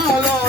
ಲಾಲ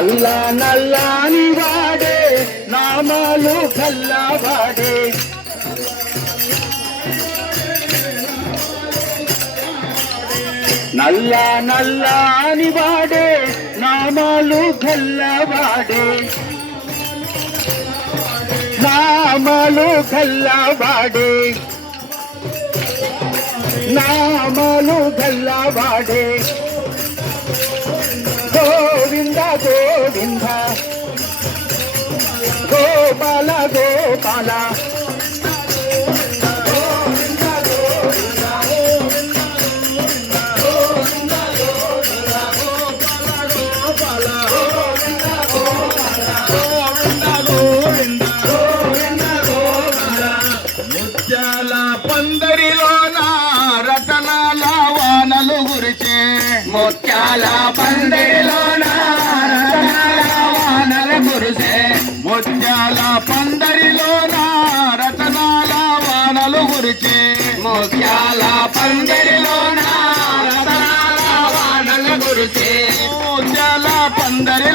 నల్ల నల్లాని వాడే నామాలు కల్లవాడే నల్ల నల్లాని వాడే నామాలు కల్లవాడే నామాలు కల్లవాడే నామాలు కల్లవాడే గోవింద గో గోపాల గోపాల. ముత్యాల పందరిలోన రతనాల వానలు గురిచే. ముత్యాల పందరిలోన ముత్యాల పందరిలోన రతనాల వానలు గురిచే ముత్యాల పందరిలోన రతనాల వానలు కురిసే ముత్యాల పందరిలోన